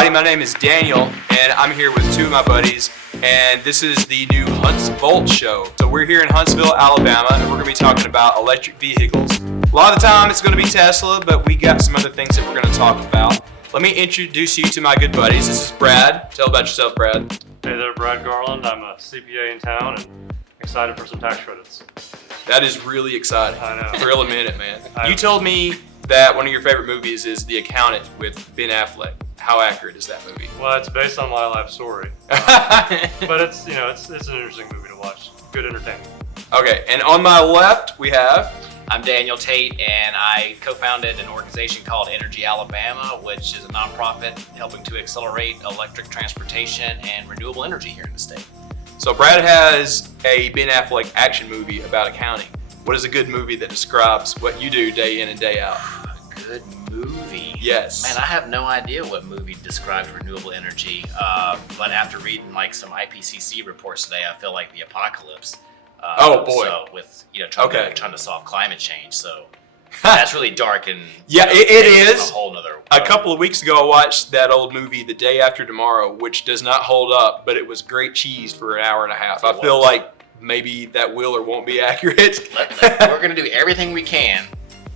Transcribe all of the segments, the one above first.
everybody. My name is Daniel, and I'm here with two of my buddies, and this is the new Huntsvolt show. So we're here in Huntsville, Alabama, and we're going to be talking about electric vehicles. A lot of the time it's going to be Tesla, but we got some other things that we're going to talk about. Let me introduce you to my good buddies. This is Brad. Tell about yourself, Brad. Hey there, Brad Garland. I'm a CPA in town and excited for some tax credits. That is really exciting. I know. Thrill a minute, man. You told me that one of your favorite movies is The Accountant with Ben Affleck. How accurate is that movie? Well, it's based on my life story, but it's an interesting movie to watch. Good entertainment. Okay, and on my left we have. I'm Daniel Tate, and I co-founded an organization called Energy Alabama, which is a nonprofit helping to accelerate electric transportation and renewable energy here in the state. So Brad has a Ben Affleck action movie about accounting. What is a good movie that describes what you do day in and day out? A good movie? Yes. Man, I have no idea what movie describes renewable energy, but after reading some IPCC reports today, I feel like the apocalypse. Oh boy! So with trying to solve climate change, so that's really dark and it is. A whole nother world. A couple of weeks ago, I watched that old movie, The Day After Tomorrow, which does not hold up, but it was great cheese for an hour and a half. I feel like maybe that will or won't be accurate. We're gonna do everything we can,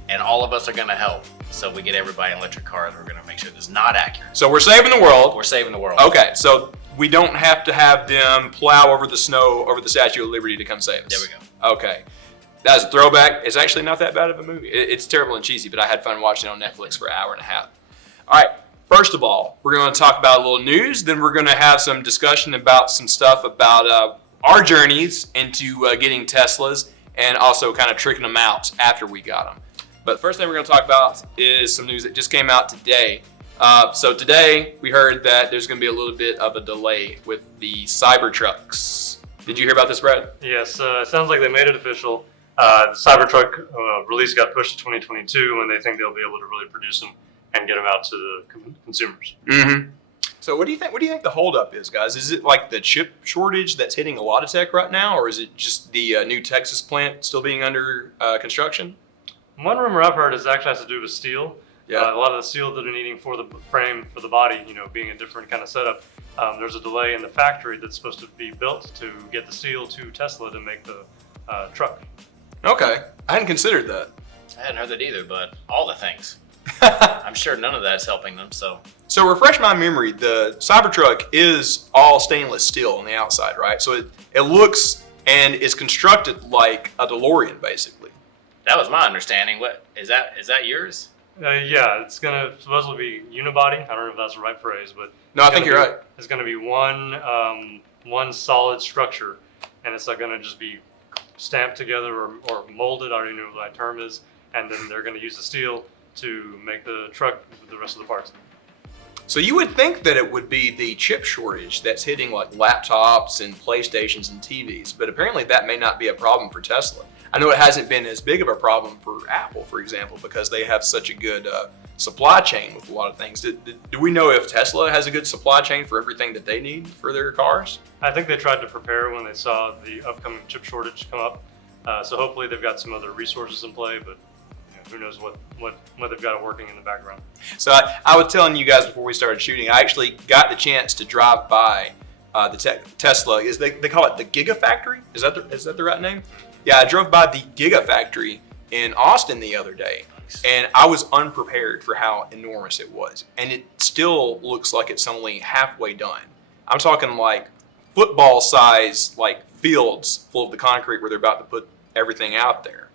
and all of us are gonna help. So we get everybody in electric cars. We're gonna make sure this is not accurate. So we're saving the world. We're saving the world. Okay, so we don't have to have them plow over the snow over the Statue of Liberty to come save us. There we go. Okay. That's a throwback. It's actually not that bad of a movie. It's terrible and cheesy, but I had fun watching it on Netflix for an hour and a half. All right. First of all, we're going to talk about a little news. Then we're going to have some discussion about some stuff about our journeys into getting Teslas and also kind of tricking them out after we got them. But the first thing we're going to talk about is some news that just came out today. So today we heard that there's going to be a little bit of a delay with the Cybertrucks. Did you hear about this, Brad? Yes, it sounds like they made it official. The Cybertruck release got pushed to 2022, and they think they'll be able to really produce them and get them out to the consumers. Mm-hmm. So what do you think? What do you think the holdup is, guys? Is it like the chip shortage that's hitting a lot of tech right now, or is it just the new Texas plant still being under construction? One rumor I've heard is actually has to do with steel. Yeah. A lot of the steel that they're needing for the frame for the body, being a different kind of setup. There's a delay in the factory that's supposed to be built to get the steel to Tesla to make the truck. Okay, I hadn't considered that. I hadn't heard that either, but all the things. I'm sure none of that is helping them. So refresh my memory. The Cybertruck is all stainless steel on the outside, right? So it looks and is constructed like a DeLorean, basically. That was my understanding. What is that? Is that yours? Yeah, it's gonna supposedly be unibody. I don't know if that's the right phrase, but no, I think you're right. It's gonna be one solid structure, and it's not gonna just be stamped together or molded. I don't even know what that term is. And then they're gonna use the steel to make the truck with the rest of the parts. So you would think that it would be the chip shortage that's hitting like laptops and PlayStations and TVs, but apparently that may not be a problem for Tesla. I know it hasn't been as big of a problem for Apple, for example, because they have such a good supply chain with a lot of things. Do we know if Tesla has a good supply chain for everything that they need for their cars? I think they tried to prepare when they saw the upcoming chip shortage come up. So hopefully they've got some other resources in play, but who knows what they've got working in the background. So I was telling you guys before we started shooting, I actually got the chance to drive by the Tesla. They call it the Gigafactory? Is that the right name? Yeah, I drove by the Gigafactory in Austin the other day, and I was unprepared for how enormous it was. And it still looks like it's only halfway done. I'm talking like football size, like fields full of the concrete where they're about to put everything out there.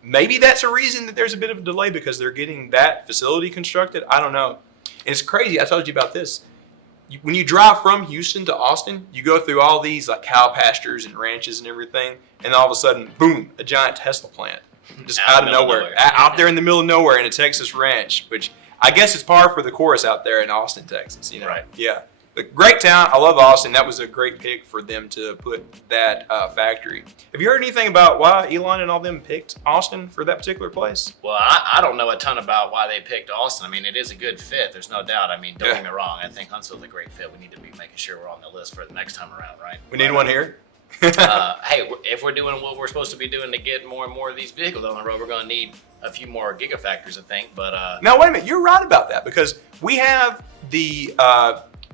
Maybe that's a reason that there's a bit of a delay because they're getting that facility constructed. I don't know. And it's crazy. I told you about this. When you drive from Houston to Austin, you go through all these like cow pastures and ranches and everything, and all of a sudden, boom, a giant Tesla plant just out of nowhere, out there in the middle of nowhere in a Texas ranch, which I guess is par for the course out there in Austin, Texas. Right. Yeah. But great town. I love Austin. That was a great pick for them to put that factory. Have you heard anything about why Elon and all them picked Austin for that particular place? Well, I don't know a ton about why they picked Austin. I mean, it is a good fit. There's no doubt. I mean, don't get me wrong. I think Huntsville's a great fit. We need to be making sure we're on the list for the next time around, right? We need one here? Hey, if we're doing what we're supposed to be doing to get more and more of these vehicles on the road, we're going to need a few more Gigafactories, I think. But Now, wait a minute. You're right about that because we have the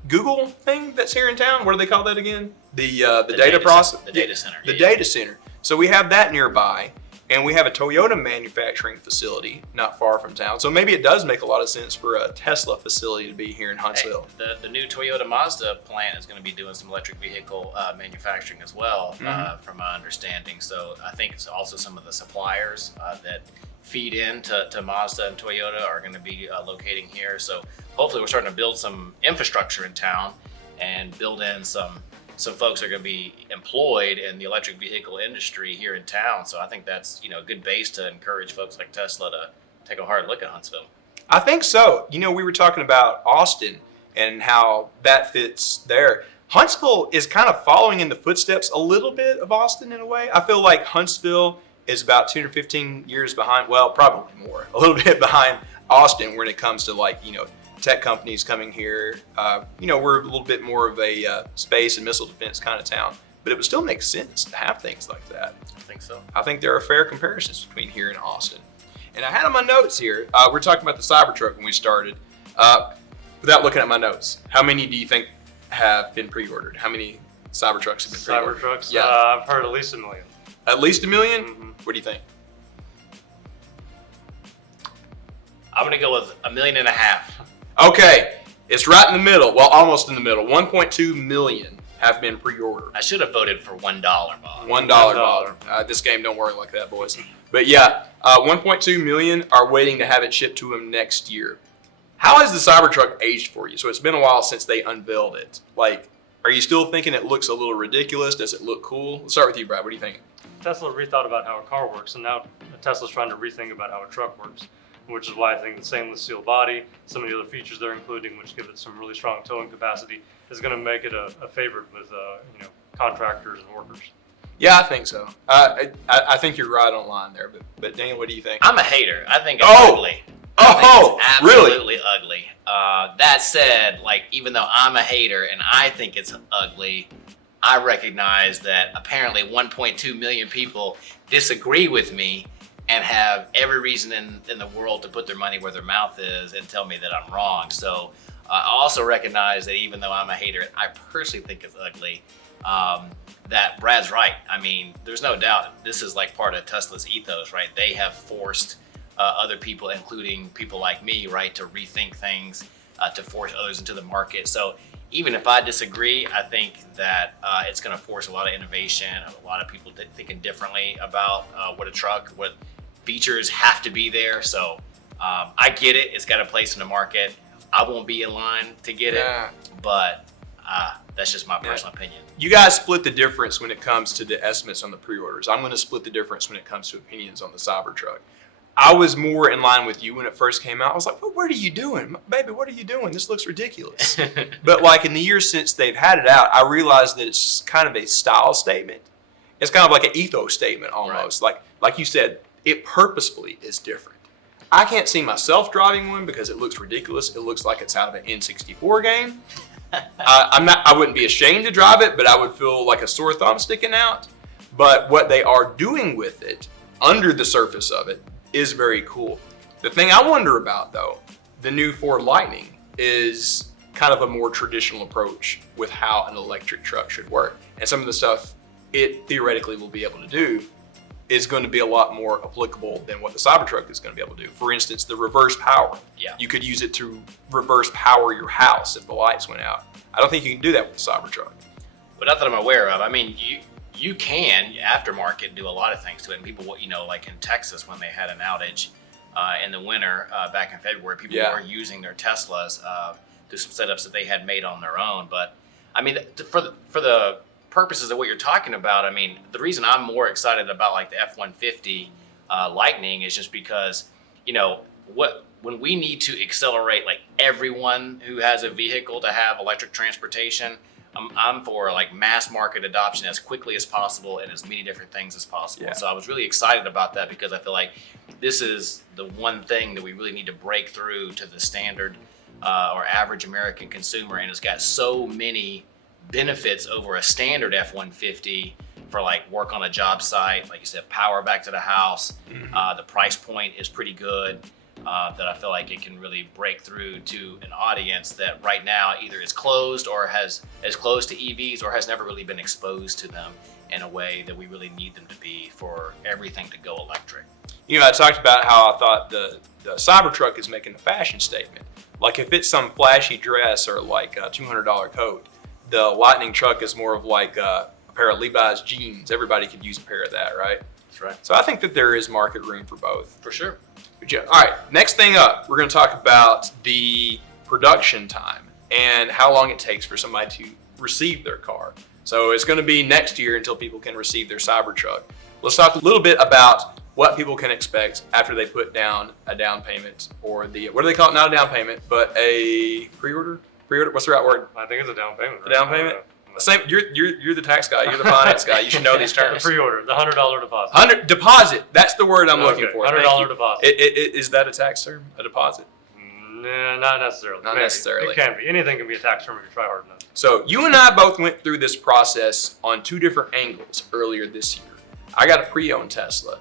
Google thing that's here in town. What do they call that again? The data process. The data center. The data center. So we have that nearby, and we have a Toyota manufacturing facility not far from town. So maybe it does make a lot of sense for a Tesla facility to be here in Huntsville. Hey, the new Toyota Mazda plant is going to be doing some electric vehicle manufacturing as well, from my understanding. So I think it's also some of the suppliers that feed into Mazda and Toyota are going to be locating here. So hopefully we're starting to build some infrastructure in town and build in some folks are going to be employed in the electric vehicle industry here in town. So I think that's a good base to encourage folks like Tesla to take a hard look at Huntsville. I think so. We were talking about Austin and how that fits there. Huntsville is kind of following in the footsteps a little bit of Austin in a way. I feel like Huntsville is about 10 or 15 years behind, well, probably more, a little bit behind Austin when it comes to tech companies coming here. We're a little bit more of a space and missile defense kind of town, but it would still make sense to have things like that. I think so. I think there are fair comparisons between here and Austin. And I had on my notes here, we're talking about the Cybertruck when we started. Without looking at my notes, how many do you think have been pre-ordered? How many Cybertrucks have been pre-ordered? Cybertrucks? Yeah. I've heard at least 1 million. At least 1 million? Mm-hmm. What do you think? I'm going to go with 1.5 million. Okay, it's right in the middle. Well, almost in the middle. 1.2 million have been pre-ordered. I should have voted for $1, Bob. $1, Bob. This game don't work like that, boys. But yeah, 1.2 million are waiting to have it shipped to them next year. How has the Cybertruck aged for you? So it's been a while since they unveiled it. Are you still thinking it looks a little ridiculous? Does it look cool? Let's start with you, Brad. What do you think? Tesla rethought about how a car works, and now Tesla's trying to rethink about how a truck works, which is why I think the stainless steel body, some of the other features they're including, which give it some really strong towing capacity, is going to make it a favorite with contractors and workers. Yeah, I think so. I think you're right on line there. But Daniel, what do you think? I'm a hater. I think it's ugly. I think it's absolutely ugly. That said, even though I'm a hater and I think it's ugly, I recognize that apparently 1.2 million people disagree with me and have every reason in the world to put their money where their mouth is and tell me that I'm wrong. So I also recognize that even though I'm a hater, I personally think it's ugly. That Brad's right. I mean, there's no doubt this is part of Tesla's ethos, right? They have forced other people, including people like me, right, to rethink things, to force others into the market. So even if I disagree, I think that it's going to force a lot of innovation, a lot of people thinking differently about what features have to be there. So I get it. It's got a place in the market. I won't be in line to get it, but that's just my personal opinion. You guys split the difference when it comes to the estimates on the pre-orders. I'm going to split the difference when it comes to opinions on the Cybertruck. I was more in line with you when it first came out. I was like, well, what are you doing? Baby, what are you doing? This looks ridiculous. But in the years since they've had it out, I realized that it's kind of a style statement. It's kind of like an ethos statement almost. Right. Like you said, it purposefully is different. I can't see myself driving one because it looks ridiculous. It looks like it's out of an N64 game. I wouldn't be ashamed to drive it, but I would feel like a sore thumb sticking out. But what they are doing with it, under the surface of it, is very cool. The thing I wonder about, though, the new Ford Lightning is kind of a more traditional approach with how an electric truck should work. And some of the stuff it theoretically will be able to do is going to be a lot more applicable than what the Cybertruck is going to be able to do. For instance, the reverse power. Yeah. You could use it to reverse power your house if the lights went out. I don't think you can do that with the Cybertruck. But not that I'm aware of. I mean, you can aftermarket do a lot of things to it. And people, like in Texas when they had an outage in the winter back in February, people were using their Teslas to some setups that they had made on their own. But I mean, for the purposes of what you're talking about, I mean, the reason I'm more excited about the F-150 Lightning is just because, when we need to accelerate everyone who has a vehicle to have electric transportation, I'm for mass market adoption as quickly as possible and as many different things as possible. Yeah. So I was really excited about that because I feel like this is the one thing that we really need to break through to the standard or average American consumer, and it's got so many benefits over a standard F-150 for like work on a job site, like you said, power back to the house. The price point is pretty good. That I feel like it can really break through to an audience that right now either is closed or is close to EVs or has never really been exposed to them in a way that we really need them to be for everything to go electric. You know, I talked about how I thought the Cybertruck is making a fashion statement. Like if it's some flashy dress or like a $200 coat, the Lightning truck is more of like a pair of Levi's jeans. Everybody could use a pair of that, right? That's right. So I think that there is market room for both. For sure. All right, next thing up, we're going to talk about the production time and how long it takes for somebody to receive their car. So it's going to be next year until people can receive their Cybertruck. Let's talk a little bit about what people can expect after they put down a down payment or the, what do they call it? Not a down payment, but a pre-order? Pre-order? What's the right word? I think it's a down payment. A down payment? Same. You're the tax guy. You're the finance guy. You should know these The terms. pre-order, the $100 deposit. Deposit. That's the word I'm looking for. Thank $100 you. deposit. Is that a tax term? A deposit? Nah, not necessarily. Not Maybe. necessarily. It can be. Anything can be a tax term if you try hard enough. So you and I both went through this process on two different angles earlier this year. I got a pre-owned Tesla.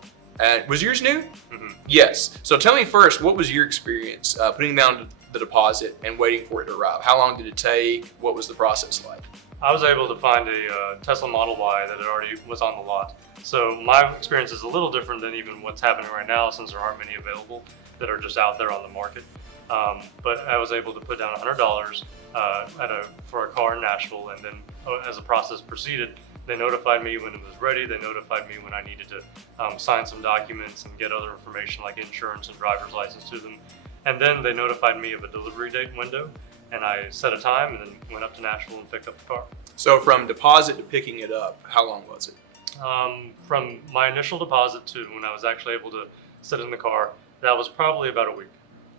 Was yours new? Mm-hmm. Yes. So tell me first, what was your experience putting down the deposit and waiting for it to arrive? How long did it take? What was the process like? I was able to find a Tesla Model Y that already was on the lot. So my experience is a little different than even what's happening right now, since there aren't many available that are just out there on the market. But I was able to put down $100 for a car in Nashville, and then as the process proceeded, they notified me when it was ready. They notified me when I needed to sign some documents and get other information like insurance and driver's license to them. And then they notified me of a delivery date window, and I set a time and then went up to Nashville and picked up the car. So from deposit to picking it up, how long was it? From my initial deposit to when I was actually able to sit in the car, that was probably about a week.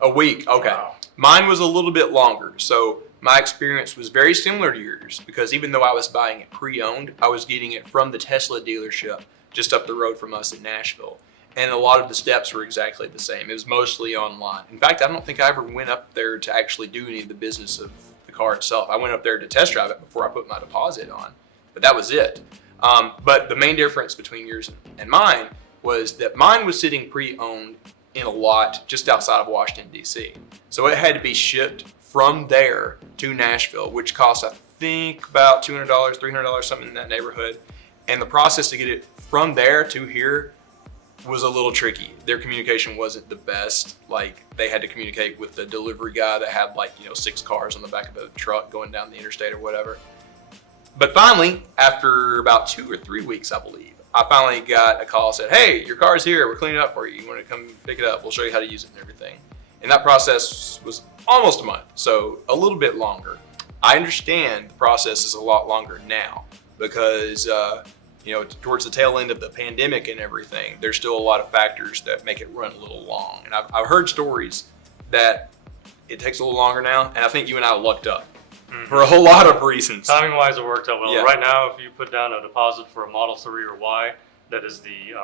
A week, okay. Wow. Mine was a little bit longer. So my experience was very similar to yours because even though I was buying it pre-owned, I was getting it from the Tesla dealership just up the road from us in Nashville. And a lot of the steps were exactly the same. It was mostly online. In fact, I don't think I ever went up there to actually do any of the business of the car itself. I went up there to test drive it before I put my deposit on, but that was it. But the main difference between yours and mine was that mine was sitting pre-owned in a lot just outside of Washington, D.C. So it had to be shipped from there to Nashville, which cost, I think, about $200, $300, something in that neighborhood. And the process to get it from there to here was a little tricky. Their communication wasn't the best. Like, they had to communicate with the delivery guy that had 6 cars on the back of a truck going down the interstate or whatever. But finally, after about 2 or 3 weeks, I believe, I finally got a call, said, hey, your car's here, we're cleaning it up for you. You want to come pick it up? We'll show you how to use it and everything. And that process was almost a month, so a little bit longer. I understand the process is a lot longer now because, towards the tail end of the pandemic and everything, there's still a lot of factors that make it run a little long. And I've heard stories that it takes a little longer now, and I think you and I lucked up for a whole lot of reasons. Timing wise, it worked out well. Yeah. Right now, if you put down a deposit for a Model 3 or Y, that is the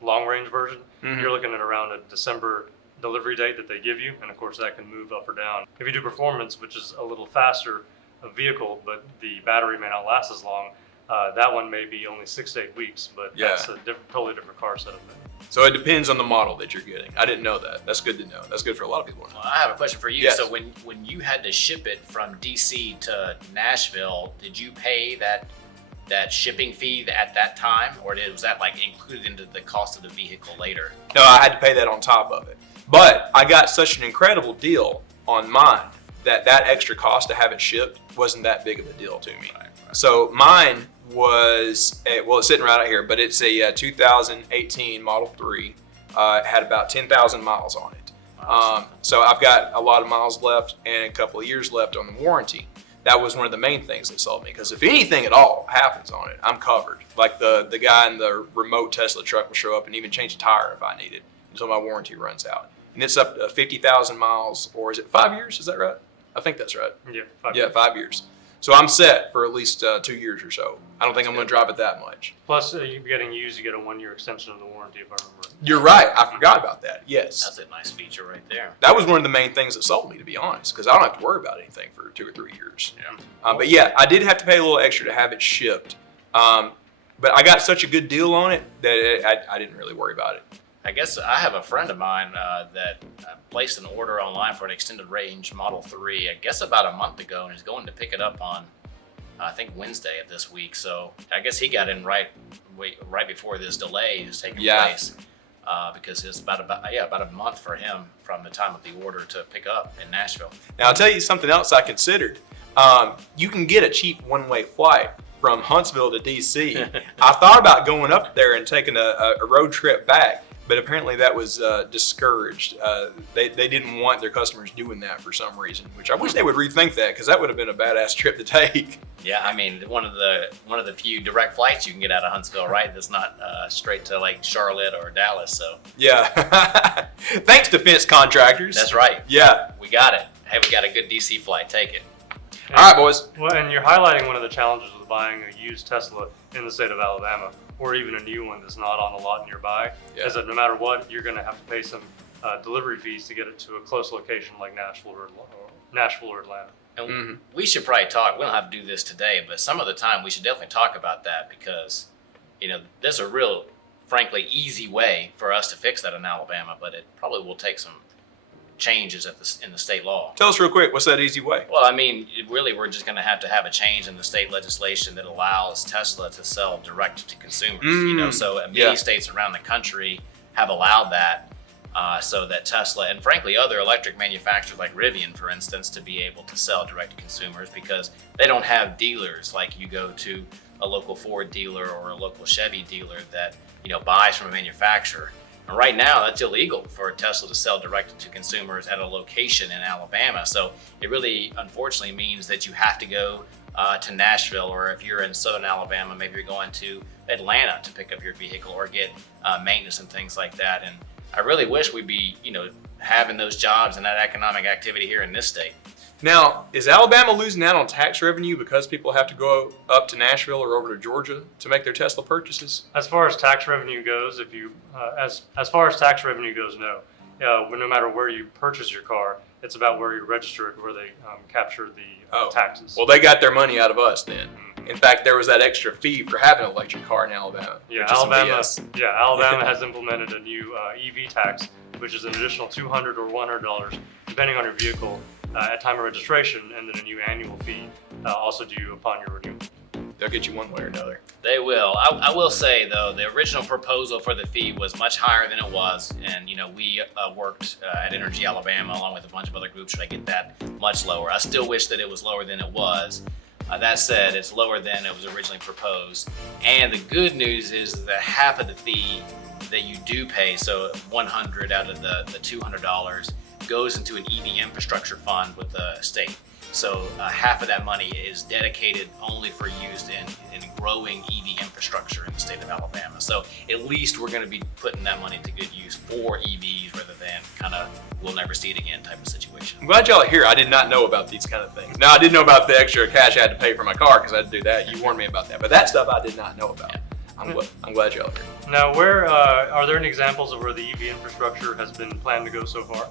long range version, you're looking at around a December delivery date that they give you, and of course that can move up or down. If you do performance, which is a little faster a vehicle, but the battery may not last as long, that one may be only 6 to 8 weeks, but that's a totally different car setup. So it depends on the model that you're getting. I didn't know that. That's good to know. That's good for a lot of people. Well, I have a question for you. Yes. So when you had to ship it from DC to Nashville, did you pay that shipping fee at that time, or was that included into the cost of the vehicle later? No, I had to pay that on top of it. But I got such an incredible deal on mine that extra cost to have it shipped wasn't that big of a deal to me. Right. So mine was, it's sitting right out here, but it's a 2018 Model 3. It had about 10,000 miles on it. So I've got a lot of miles left and a couple of years left on the warranty. That was one of the main things that sold me, because if anything at all happens on it, I'm covered. Like the guy in the remote Tesla truck will show up and even change a tire if I need it until my warranty runs out. And it's up to 50,000 miles, or is it 5 years? Is that right? I think that's right. Yeah, 5 Yeah, years. 5 years. So I'm set for at least 2 years or so. I don't think I'm going to drive it that much. Plus, you're getting used, you get a 1-year extension of the warranty, if I remember. You're right. I forgot about that. Yes. That's a nice feature right there. That was one of the main things that sold me, to be honest, because I don't have to worry about anything for 2 or 3 years. Yeah. But yeah, I did have to pay a little extra to have it shipped. But I got such a good deal on it that I didn't really worry about it. I guess I have a friend of mine that placed an order online for an extended range Model 3, I guess about a month ago, and is going to pick it up on, I think, Wednesday of this week. So I guess he got in right before this delay is taking place, because it's about a month for him from the time of the order to pick up in Nashville. Now I'll tell you something else I considered. You can get a cheap one-way flight from Huntsville to DC. I thought about going up there and taking a road trip back, but apparently that was discouraged. They didn't want their customers doing that for some reason, which I wish they would rethink that, because that would have been a badass trip to take. Yeah, I mean, one of the few direct flights you can get out of Huntsville, right? That's not straight to like Charlotte or Dallas. So yeah, thanks defense contractors. That's right. Yeah, we got it. Hey, we got a good DC flight. Take it. All right, boys. Well, and you're highlighting one of the challenges with buying a used Tesla in the state of Alabama, or even a new one that's not on a lot nearby, is that no matter what, you're going to have to pay some delivery fees to get it to a close location like Nashville or Atlanta. And we should probably talk. We don't have to do this today, but some of the time we should definitely talk about that, because there's a real, frankly, easy way for us to fix that in Alabama, but it probably will take some changes in the state law. Tell us real quick, what's that easy way? Well, I mean, really, we're just going to have a change in the state legislation that allows Tesla to sell direct to consumers. So many states around the country have allowed that, so that Tesla and frankly other electric manufacturers like Rivian, for instance, to be able to sell direct to consumers, because they don't have dealers like you go to a local Ford dealer or a local Chevy dealer that buys from a manufacturer. And right now, that's illegal for Tesla to sell direct to consumers at a location in Alabama. So it really, unfortunately, means that you have to go to Nashville, or if you're in southern Alabama, maybe you're going to Atlanta to pick up your vehicle or get maintenance and things like that. And I really wish we'd be, having those jobs and that economic activity here in this state. Now, is Alabama losing out on tax revenue because people have to go up to Nashville or over to Georgia to make their Tesla purchases? As far as tax revenue goes, as far as tax revenue goes, no. No matter where you purchase your car, it's about where you register it, where they capture the taxes. Well, they got their money out of us then. In fact, there was that extra fee for having an electric car in Alabama. Yeah, Alabama has implemented a new EV tax, which is an additional $200 or $100, depending on your vehicle, at time of registration, and then a new annual fee also due upon your renewal. They'll get you one way or another. They will. I will say, though, the original proposal for the fee was much higher than it was. And, we worked at Energy Alabama along with a bunch of other groups to get that much lower. I still wish that it was lower than it was. That said, it's lower than it was originally proposed. And the good news is that half of the fee that you do pay, so $100 out of the $200, goes into an EV infrastructure fund with the state. So half of that money is dedicated only for use in growing EV infrastructure in the state of Alabama. So at least we're going to be putting that money to good use for EVs rather than kind of we'll never see it again type of situation. I'm glad y'all are here. I did not know about these kind of things. Now, I did know about the extra cash I had to pay for my car because I had to do that. You warned me about that. But that stuff I did not know about. Yeah. I'm glad y'all are here. Now, where are there any examples of where the EV infrastructure has been planned to go so far?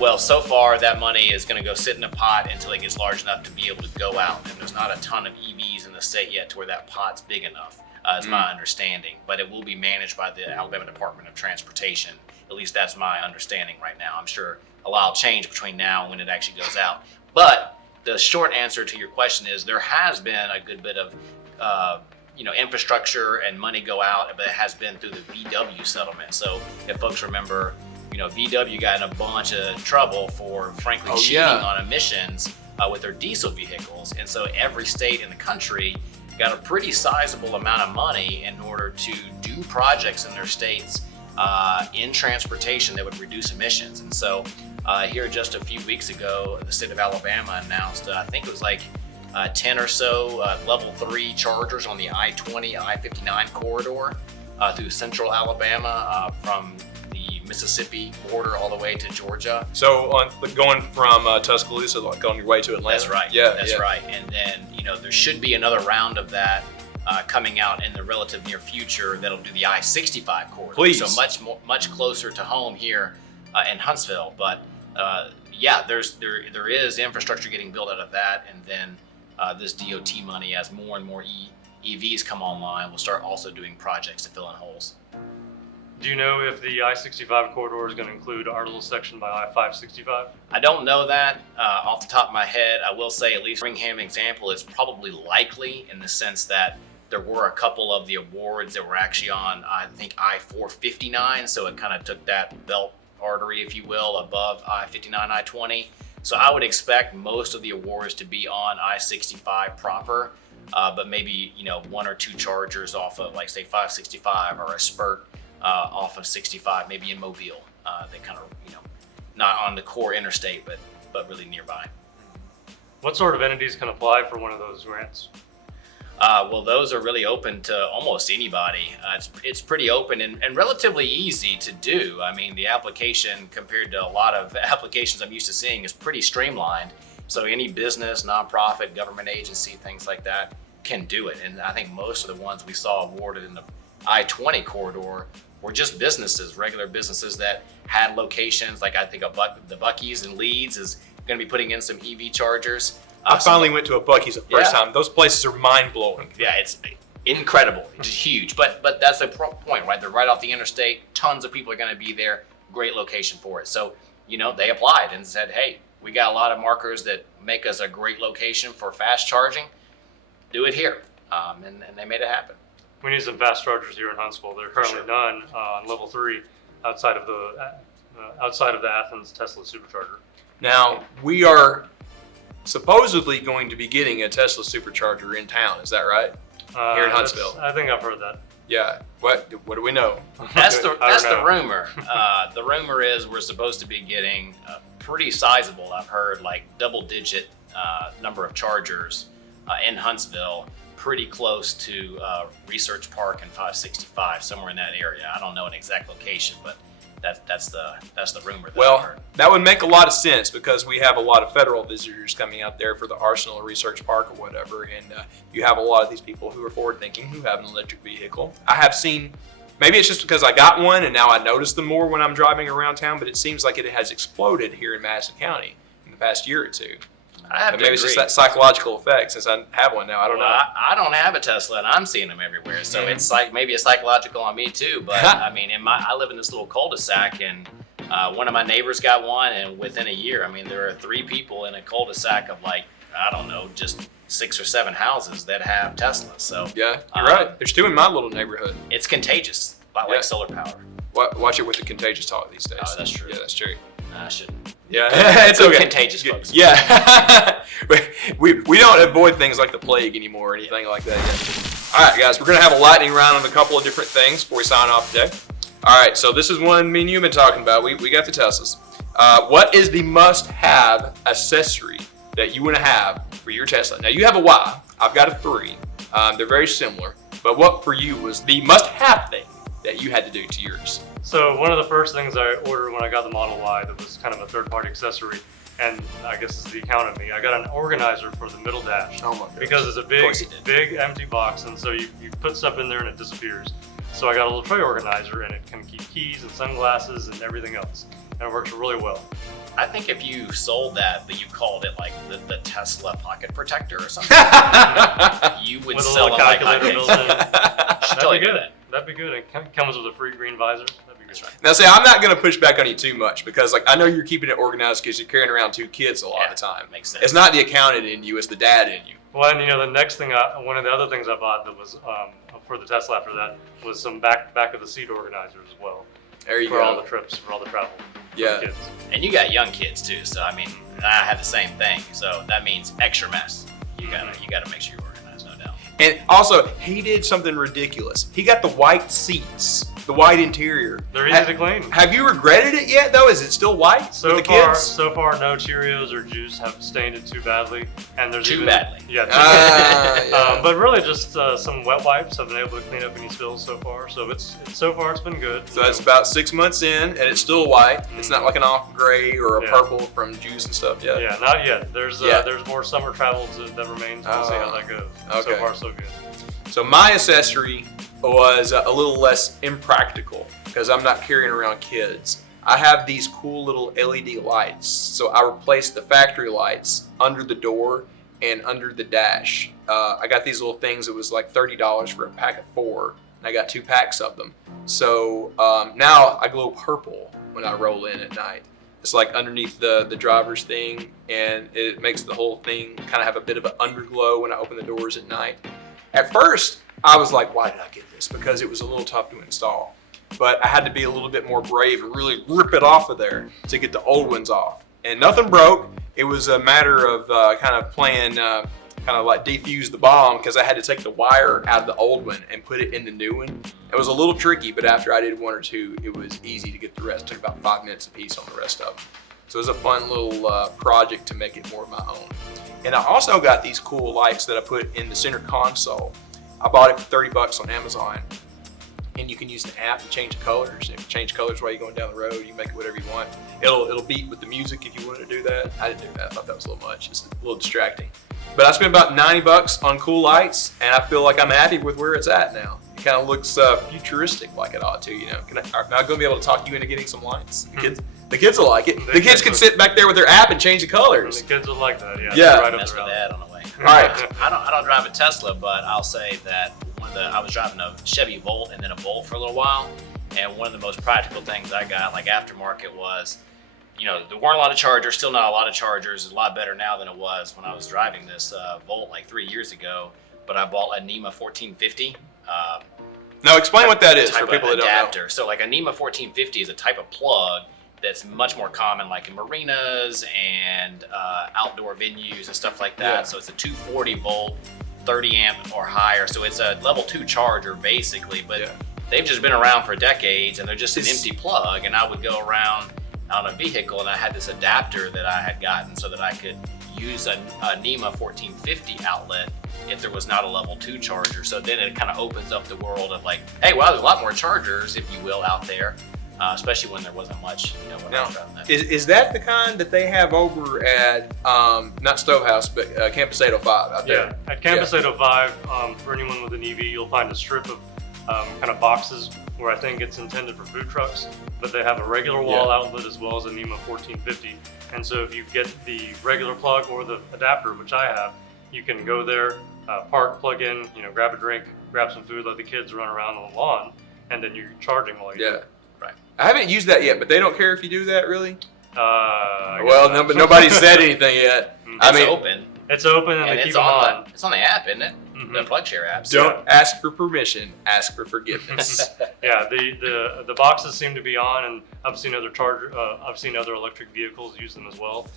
Well, so far that money is going to go sit in a pot until it gets large enough to be able to go out. And there's not a ton of EVs in the state yet to where that pot's big enough, is my understanding. But it will be managed by the Alabama Department of Transportation. At least that's my understanding right now. I'm sure a lot will change between now and when it actually goes out. But the short answer to your question is there has been a good bit of infrastructure and money go out, but it has been through the VW settlement. So if folks remember, VW got in a bunch of trouble for frankly cheating on emissions with their diesel vehicles. And so every state in the country got a pretty sizable amount of money in order to do projects in their states in transportation that would reduce emissions. And so here just a few weeks ago, the state of Alabama announced, I think it was like 10 or so level 3 chargers on the I-20, I-59 corridor through central Alabama from the Mississippi border all the way to Georgia. So going from Tuscaloosa, like on your way to Atlanta. That's right. Yeah, that's right. And then there should be another round of that coming out in the relative near future. That'll do the I65 corridor. Please. So much closer to home here in Huntsville. But there is infrastructure getting built out of that, and then this DOT money, as more and more EVs come online, will start also doing projects to fill in holes. Do you know if the I65 corridor is going to include our little section by I-565? I don't know that off the top of my head. I will say, at least Birmingham example, is probably likely in the sense that there were a couple of the awards that were actually on, I think, I-459, so it kind of took that belt artery, if you will, above I-59, I-20. So I would expect most of the awards to be on I-65 proper, but maybe one or two chargers off of, like, say, 565, or a spurt off of 65, maybe in Mobile. They kind of not on the core interstate, but really nearby. What sort of entities can apply for one of those grants? Well, those are really open to almost anybody. It's pretty open and relatively easy to do. I mean, the application, compared to a lot of applications I'm used to seeing, is pretty streamlined. So any business, nonprofit, government agency, things like that can do it. And I think most of the ones we saw awarded in the I-20 corridor were just businesses, regular businesses that had locations. Like, I think the Buc-ee's in Leeds is going to be putting in some EV chargers. I finally went to a Buc-ee's the first time. Those places are mind-blowing. Yeah, it's incredible. It's huge. But that's the point, right? They're right off the interstate. Tons of people are going to be there. Great location for it. So, they applied and said, hey, we got a lot of markers that make us a great location for fast charging. Do it here. And they made it happen. We need some fast chargers here in Huntsville. There are currently none on level 3 outside of the Athens Tesla Supercharger. Now, we are supposedly going to be getting a Tesla Supercharger in town. Is that right? Here in Huntsville. I think I've heard that. Yeah. What do we know? That's the rumor. The rumor is we're supposed to be getting pretty sizable. I've heard, like, double-digit number of chargers in Huntsville, pretty close to Research Park and 565, somewhere in that area. I don't know an exact location, but that's the rumor that I've heard. That would make a lot of sense, because we have a lot of federal visitors coming out there for the Arsenal or Research Park or whatever, and you have a lot of these people who are forward-thinking, who have an electric vehicle. I have seen, maybe it's just because I got one and now I notice them more when I'm driving around town, but it seems like it has exploded here in Madison County in the past year or two. I have to maybe agree. it's just that psychological effect, since I have one now. I don't know. I don't have a Tesla, and I'm seeing them everywhere. So it's like maybe it's psychological on me too. But I mean, I live in this little cul-de-sac, and one of my neighbors got one, and within a year, I mean, there are 3 people in a cul-de-sac of, like, I don't know, just 6 or 7 houses that have Teslas. So yeah, you're right. There's 2 in my little neighborhood. It's contagious, like solar power. Watch it with the contagious talk these days. Oh, that's true. Yeah, that's true. I shouldn't. Yeah, it's okay. Contagious, folks. Yeah. we don't avoid things like the plague anymore or anything like that yet. All right, guys, we're going to have a lightning round on a couple of different things before we sign off today. All right, so this is one me and you have been talking about. We got the Teslas. What is the must-have accessory that you want to have for your Tesla? Now, you have a Y. I've got a 3. They're very similar. But what for you was the must-have thing that you had to do to yours? So one of the first things I ordered when I got the Model Y, that was kind of a third-party accessory, and I guess it's the accountant in me, I got an organizer for the middle dash. Oh my goodness. Because it's a big empty box, and so you put stuff in there and it disappears. So I got a little tray organizer, and it can keep keys and sunglasses and everything else, and it works really well. I think if you sold that, but you called it like the Tesla pocket protector or something, you would With sell a little it like calculator built in. That'd be good. That'd be good. It comes with a free green visor. That'd be good. Now, see, I'm not going to push back on you too much, because, like, I know you're keeping it organized because you're carrying around 2 kids a lot of the time. Makes sense. It's not the accountant in you; it's the dad in you. Well, and the next thing, one of the other things I bought that was for the Tesla after that was some back of the seat organizers as well. There you for go. all the trips, for all the travel. Yeah. For the kids. And you got young kids too, so I mean, I had the same thing. So that means extra mess. You gotta make sure you're organized, no doubt. And also, he did something ridiculous. He got the white seats, the white interior. They're easy to clean. Have you regretted it yet, though? Is it still white So with the far, kids? so far, no Cheerios or juice have stained it too badly, and there's Too badly. Yeah. Too badly. Yeah. But really, just some wet wipes have been able to clean up any spills so far. So it's been good. So that's about 6 months in, and it's still white. It's not like an off gray or a Yeah. purple from juice and stuff yet. Yeah, not yet. There's Yeah. there's more summer travel that remains. We'll see how that goes. Okay. So far, so good. So my accessory was a little less impractical because I'm not carrying around kids. I have these cool little LED lights. So I replaced the factory lights under the door and under the dash. I got these little things. It was like $30 for a pack of 4, and I got 2 packs of them. So now I glow purple when I roll in at night. It's like underneath the driver's thing, and it makes the whole thing kind of have a bit of an underglow when I open the doors at night. At first, I was like, why did I get this? Because it was a little tough to install. But I had to be a little bit more brave and really rip it off of there to get the old ones off. And nothing broke. It was a matter of kind of playing, kind of like defuse the bomb, because I had to take the wire out of the old one and put it in the new one. It was a little tricky, but after I did 1 or 2, it was easy to get the rest. It took about 5 minutes a piece on the rest of them. So it was a fun little project to make it more of my own. And I also got these cool lights that I put in the center console. I bought it for $30 on Amazon. And you can use the app to change the colors. If you change colors while you're going down the road, you can make it whatever you want. It'll beat with the music if you want to do that. I didn't do that. I thought that was a little much. It's a little distracting. But I spent about $90 on cool lights, and I feel like I'm happy with where it's at now. It kind of looks futuristic like it ought to, you know. Am I going to be able to talk you into getting some lights? The kids will like it. The kids can sit back there with their app and change the colors. The kids will like that. Yeah. Yeah. Right up Mess their with alley. that on the way. All right. I don't drive a Tesla, but I'll say that I was driving a Chevy Volt and then a Bolt for a little while, and one of the most practical things I got, like aftermarket, was, you know, there weren't a lot of chargers, still not a lot of chargers. It's a lot better now than it was when I was driving this Volt like 3 years ago, but I bought a NEMA 1450. Now explain what that is for type people of that don't know. adapter. So like a NEMA 1450 is a type of plug that's much more common like in marinas and outdoor venues and stuff like that. Yeah. So it's a 240 volt, 30 amp or higher. So it's a level 2 charger basically, but Yeah. they've just been around for decades and they're just an It's- empty plug. And I would go around on a vehicle and I had this adapter that I had gotten so that I could use a NEMA 1450 outlet if there was not a level 2 charger. So then it kind of opens up the world of like, hey, wow, there's a lot more chargers, if you will, out there, especially when there wasn't much, you know, when I Now, was driving that. is that the kind that they have over at, not Stovehouse, but Campus 805 out there? Yeah, at Campus 805, for anyone with an EV, you'll find a strip of kind of boxes where I think it's intended for food trucks, but they have a regular wall outlet as well as a NEMA 1450. And so if you get the regular plug or the adapter, which I have, you can go there, park, plug in, you know, grab a drink, grab some food, let the kids run around on the lawn, and then you're charging while you do Yeah. it. Right. I haven't used that yet, but they don't care if you do that, really? I guess Well, not. no, but nobody's said anything yet. I It's mean, open It's open and, and they it's keep them on on. the, it's on the app, isn't it? Mhm. The PlugShare app. don't ask for permission, ask for forgiveness. Yeah, the boxes seem to be on, and I've seen other electric vehicles use them as well.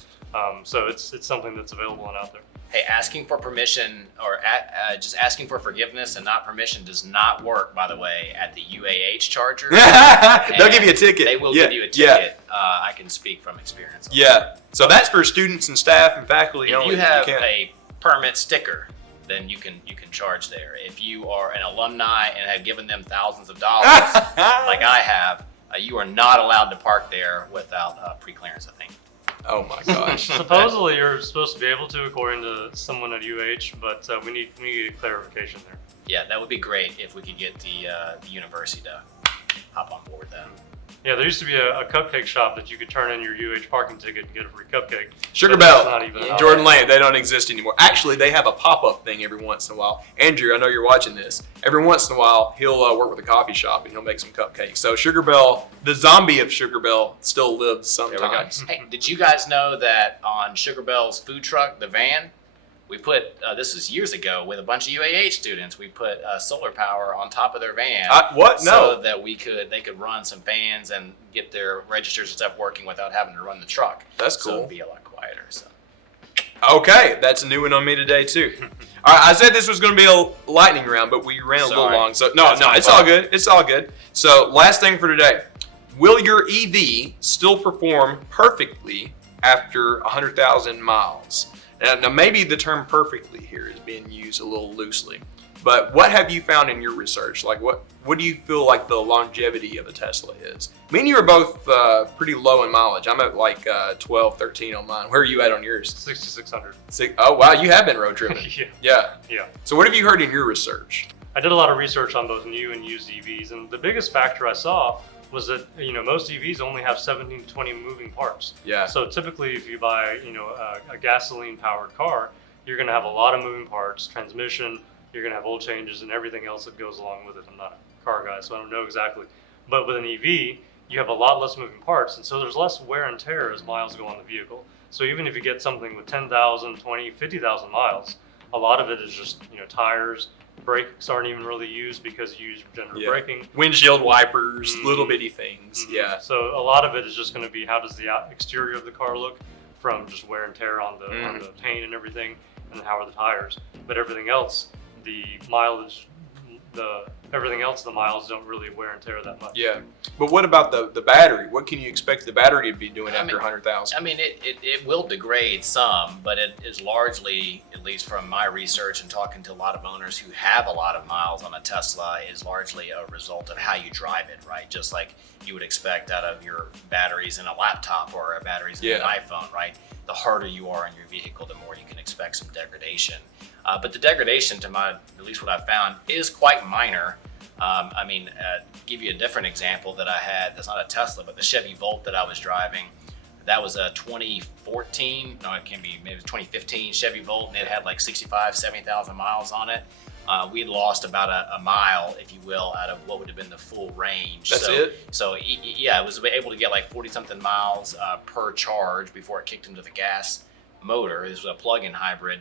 So it's something that's available and out there. Hey, asking for permission or just asking for forgiveness and not permission does not work, by the way, at the UAH charger. They'll give you a ticket. They will Yeah, give you a yeah. ticket. I can speak from experience. Yeah. So that's for students and staff and faculty If only. you have can't- a permit sticker, then you can charge there. If you are an alumni and have given them thousands of dollars, like I have, you are not allowed to park there without pre-clearance, I think. Oh my gosh. Supposedly you're supposed to be able to, according to someone at UH, but we need a clarification there. Yeah, that would be great if we could get the university to hop on board with that. Yeah, there used to be a cupcake shop that you could turn in your UH parking ticket and get a free cupcake. Sugar but that's Bell, not even out Jordan there. Lane, they don't exist anymore. Actually, they have a pop-up thing every once in a while. Andrew, I know you're watching this. Every once in a while, he'll work with a coffee shop and he'll make some cupcakes. So Sugar Bell, the zombie of Sugar Bell, still lives There we go. sometimes. Hey, did you guys know that on Sugar Bell's food truck, the van, we put, this was years ago, with a bunch of UAH students, we put solar power on top of their van. What? No. So that they could run some fans and get their registers and stuff working without having to run the truck. That's So cool. it'd be a lot quieter. So Okay, that's a new one on me today too. All right, I said this was going to be a lightning round, but we ran a little Sorry. long. So That's my it's fault. all good. It's all good. So last thing for today: will your EV still perform perfectly after 100,000 miles? Now, maybe the term "perfectly" here is being used a little loosely, but what have you found in your research? Like, what do you feel like the longevity of a Tesla is? Me and you are both pretty low in mileage. I'm at like 12, 13 on mine. Where are you at on yours? 6,600. Oh, wow, you have been road tripping. Yeah. Yeah. So what have you heard in your research? I did a lot of research on both new and used EVs, and the biggest factor I saw was that most EVs only have 17 to 20 moving parts. Yeah. So typically, if you buy a gasoline-powered car, you're going to have a lot of moving parts, transmission. You're going to have oil changes and everything else that goes along with it. I'm not a car guy, so I don't know exactly. But with an EV, you have a lot less moving parts, and so there's less wear and tear as miles go on the vehicle. So even if you get something with 10,000, 20, 50,000 miles, a lot of it is just tires. Brakes aren't even really used because you use regenerative braking. Windshield wipers, Mhm. little bitty things. Mhm. Yeah. So a lot of it is just going to be how does the exterior of the car look from just wear and tear on the paint and everything, and how are the tires. But everything else, the mileage, the miles don't really wear and tear that much. Yeah. But what about the battery? What can you expect the battery to be doing after 100,000? I mean, it will degrade some, but it is largely, at least from my research and talking to a lot of owners who have a lot of miles on a Tesla, is largely a result of how you drive it, right? Just like you would expect out of your batteries in a laptop or batteries in an iPhone, right? The harder you are in your vehicle, the more you can expect some degradation. But the degradation, at least what I've found, is quite minor. Give you a different example that I had. That's not a Tesla, but the Chevy Volt that I was driving. That was a 2014. No, it can be maybe 2015 Chevy Volt, and it had like 65, 70,000 miles on it. We had lost about a mile, if you will, out of what would have been the full range. That's it? So yeah, it was able to get like 40 something miles per charge before it kicked into the gas motor. This was a plug-in hybrid.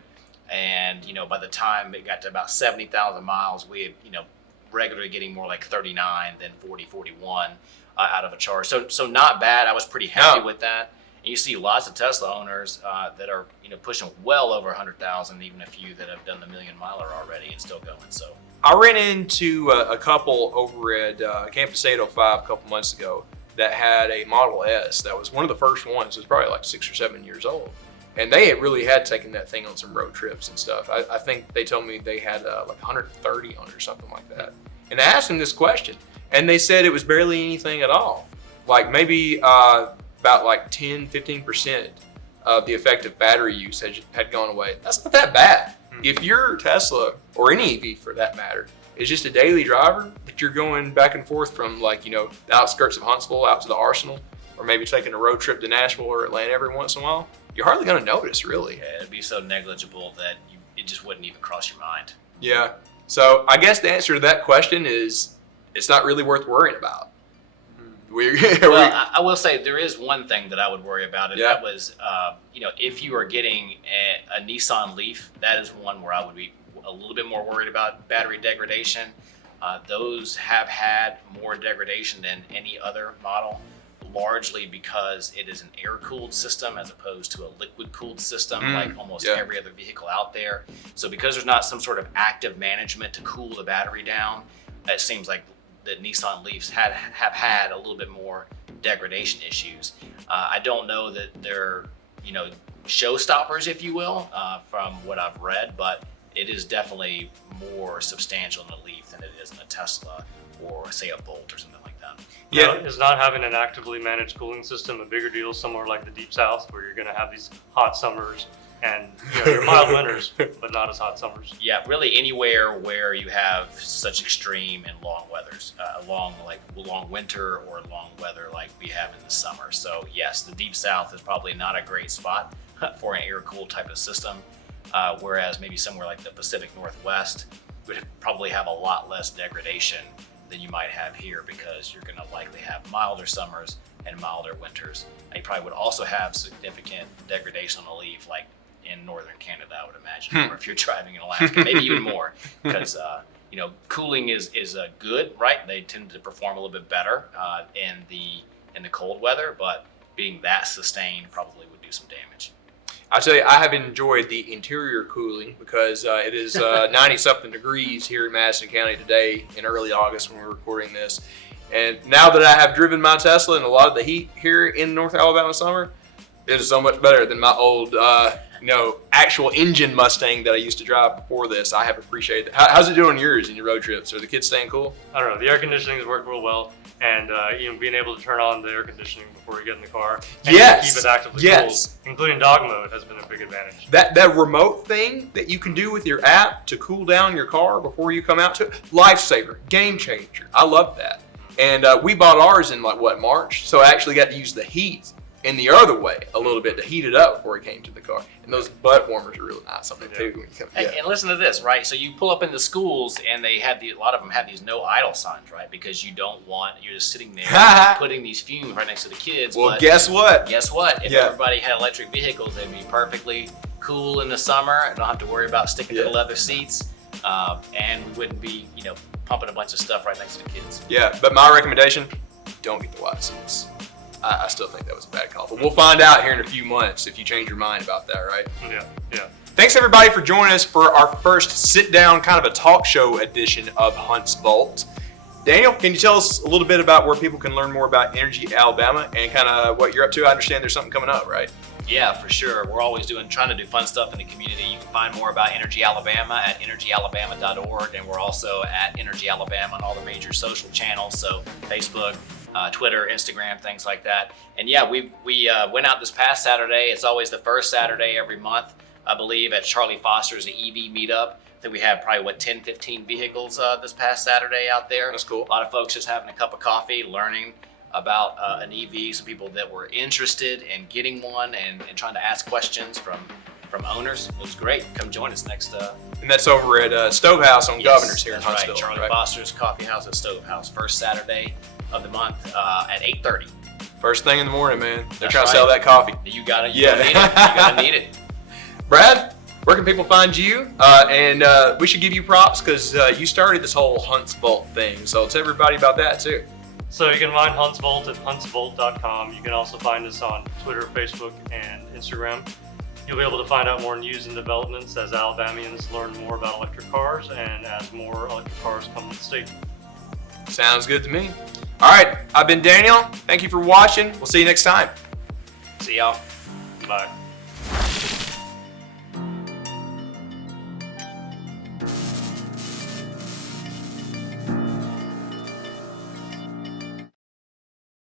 And, by the time it got to about 70,000 miles, we had, regularly getting more like 39 than 40, 41 out of a charge. So not bad. I was pretty happy with that. And you see lots of Tesla owners that are, pushing well over 100,000, even a few that have done the million miler already and still going. So I ran into a couple over at Campus 805 a couple months ago that had a Model S that was one of the first ones. It was probably like 6 or 7 years old. And they had taken that thing on some road trips and stuff. I think they told me they had like 130 on it or something like that. And I asked them this question, and they said it was barely anything at all. Like maybe about like 10, 15% of the effective battery use had gone away. That's not that bad. If your Tesla, or any EV for that matter, is just a daily driver, that you're going back and forth from like, the outskirts of Huntsville out to the Arsenal, or maybe taking a road trip to Nashville or Atlanta every once in a while, you're hardly going to notice, really. yeah, it'd be so negligible that it just wouldn't even cross your mind. Yeah. So I guess the answer to that question is it's not really worth worrying about. Well, I will say there is one thing that I would worry about, and that was, if you are getting a Nissan Leaf, that is one where I would be a little bit more worried about battery degradation. Those have had more degradation than any other model, largely because it is an air-cooled system as opposed to a liquid-cooled system like almost every other vehicle out there. So because there's not some sort of active management to cool the battery down, it seems like the Nissan Leafs have had a little bit more degradation issues. I don't know that they're, showstoppers, if you will, from what I've read, but it is definitely more substantial in a Leaf than it is in a Tesla or, say, a Bolt or something like that. Yeah, is not having an actively managed cooling system a bigger deal somewhere like the Deep South, where you're going to have these hot summers and your mild winters, but not as hot summers? Yeah, really anywhere where you have such extreme and long weathers, long winter or long weather like we have in the summer. So yes, the Deep South is probably not a great spot for an air-cooled type of system, whereas maybe somewhere like the Pacific Northwest would probably have a lot less degradation than you might have here, because you're going to likely have milder summers and milder winters. And you probably would also have significant degradation on a Leaf, like in northern Canada, I would imagine, or if you're driving in Alaska, maybe even more, because cooling is good, right? They tend to perform a little bit better in the cold weather, but being that sustained probably would do some damage. I tell you, I have enjoyed the interior cooling because it is 90-something degrees here in Madison County today in early August when we're recording this. And now that I have driven my Tesla and a lot of the heat here in North Alabama summer, it is so much better than my old, actual engine Mustang that I used to drive before this. I have appreciated that. How's it doing yours in your road trips? Are the kids staying cool? I don't know. The air conditioning has worked real well, and being able to turn on the air conditioning before you get in the car and keep it actively cool, including dog mode, has been a big advantage. That remote thing that you can do with your app to cool down your car before you come out to it, lifesaver, game changer. I love that. And we bought ours in March, so I actually got to use the heat in the other way a little bit to heat it up before it came to the car. And those butt warmers are really nice on it too. When you come, And listen to this, right? So you pull up into schools and they have a lot of them have these no idle signs, right? Because you're just sitting there putting these fumes right next to the kids. Well, but guess what? If everybody had electric vehicles, they'd be perfectly cool in the summer and don't have to worry about sticking to the leather seats. And we wouldn't be, pumping a bunch of stuff right next to the kids. Yeah, but my recommendation, don't get the white seats. I still think that was a bad call, but we'll find out here in a few months if you change your mind about that, right? Yeah. Thanks everybody for joining us for our first sit-down kind of a talk show edition of Huntsvolt. Daniel, can you tell us a little bit about where people can learn more about Energy Alabama and kind of what you're up to? I understand there's something coming up, right? Yeah, for sure. We're always trying to do fun stuff in the community. You can find more about Energy Alabama at energyalabama.org, and we're also at Energy Alabama on all the major social channels, so Facebook, Twitter, Instagram, things like that. And yeah, we went out this past Saturday. It's always the first Saturday every month, I believe, at Charlie Foster's EV meetup. I think we had probably 10, 15 vehicles this past Saturday out there. That's cool. A lot of folks just having a cup of coffee, learning about an EV, some people that were interested in getting one and trying to ask questions from owners. It was great. Come join us next. And that's over at Stovehouse on Governors here in Huntsville. Right. Charlie Foster's Coffee House at Stovehouse, first Saturday of the month at 8:30. First thing in the morning, man. They're trying to sell that coffee. You gotta need it. You gotta need it. Brad, where can people find you? And we should give you props because you started this whole Huntsvolt thing. So tell everybody about that too. So you can find Huntsvolt at huntsvolt.com. You can also find us on Twitter, Facebook, and Instagram. You'll be able to find out more news and developments as Alabamians learn more about electric cars and as more electric cars come to the state. Sounds good to me. All right, I've been Daniel. Thank you for watching. We'll see you next time. See y'all. Bye.